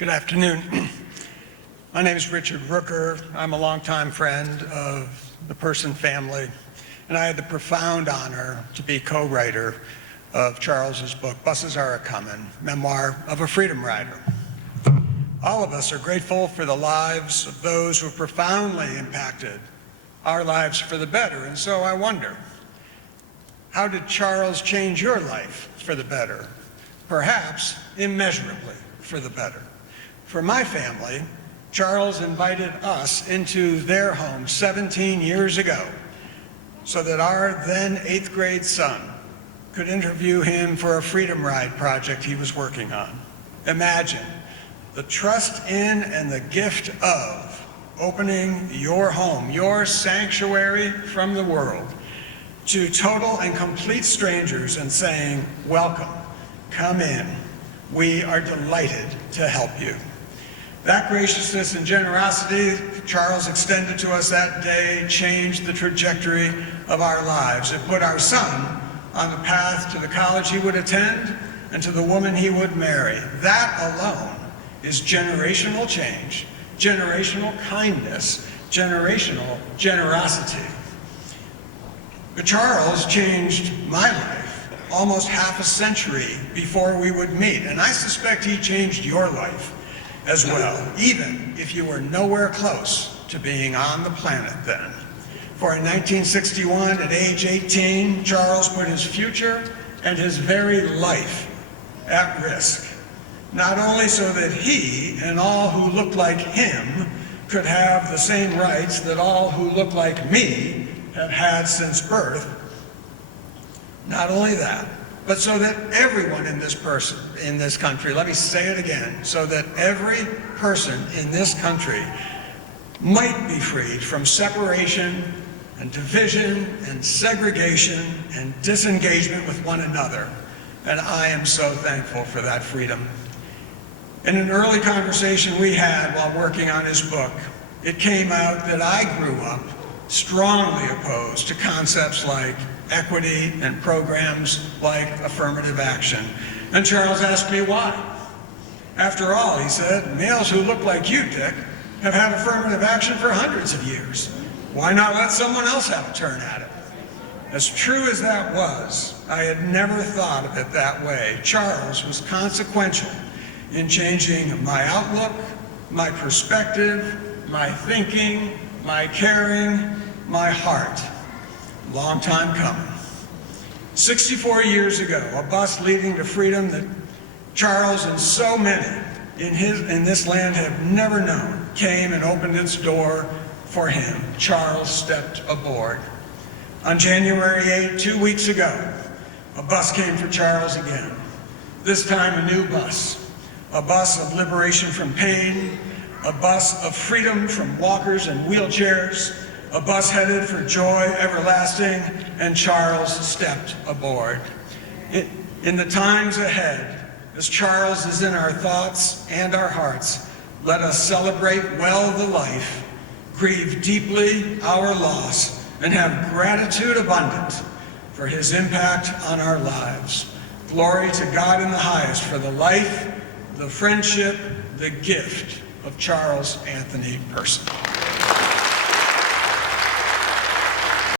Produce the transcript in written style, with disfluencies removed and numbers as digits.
Good afternoon. My name is Richard Rooker. I'm a longtime friend of the Person family, and I had the profound honor to be co-writer of Charles's book, Buses Are A-Comin', Memoir of a Freedom Rider. All of us are grateful for the lives of those who profoundly impacted our lives for the better, and so I wonder, how did Charles change your life for the better? Perhaps immeasurably for the better. For my family, Charles invited us into their home 17 years ago so that our then 8th grade son could interview him for a Freedom Ride project he was working on. Imagine the trust in and the gift of opening your home, your sanctuary from the world, to total and complete strangers and saying, "Welcome, come in. We are delighted to help you." That graciousness and generosity Charles extended to us that day changed the trajectory of our lives. It put our son on the path to the college he would attend and to the woman he would marry. That alone is generational change, generational kindness, generational generosity. But Charles changed my life almost half a century before we would meet, and I suspect he changed your life as well, even if you were nowhere close to being on the planet then. For in 1961, at age 18, Charles put his future and his very life at risk, not only so that he and all who looked like him could have the same rights that all who look like me have had since birth, not only that, but so that everyone in this country, let me say it again, so that every person in this country might be freed from separation and division and segregation and disengagement with one another. And I am so thankful for that freedom. In an early conversation we had while working on his book, it came out that I grew up strongly opposed to concepts like equity and programs like affirmative action. And Charles asked me why. After all, he said, males who look like you, Dick, have had affirmative action for hundreds of years. Why not let someone else have a turn at it? As true as that was, I had never thought of it that way. Charles was consequential in changing my outlook, my perspective, my thinking, my caring, my heart. Long time coming. 64 years ago, a bus leading to freedom that Charles and so many in this land have never known came and opened its door for him. Charles stepped aboard. On January 8, 2 weeks ago, a bus came for Charles again. This time a new bus. A bus of liberation from pain, a bus of freedom from walkers and wheelchairs, a bus headed for joy everlasting, and Charles stepped aboard. In the times ahead, as Charles is in our thoughts and our hearts, let us celebrate well the life, grieve deeply our loss, and have gratitude abundant for his impact on our lives. Glory to God in the highest for the life, the friendship, the gift of Charles Anthony Person.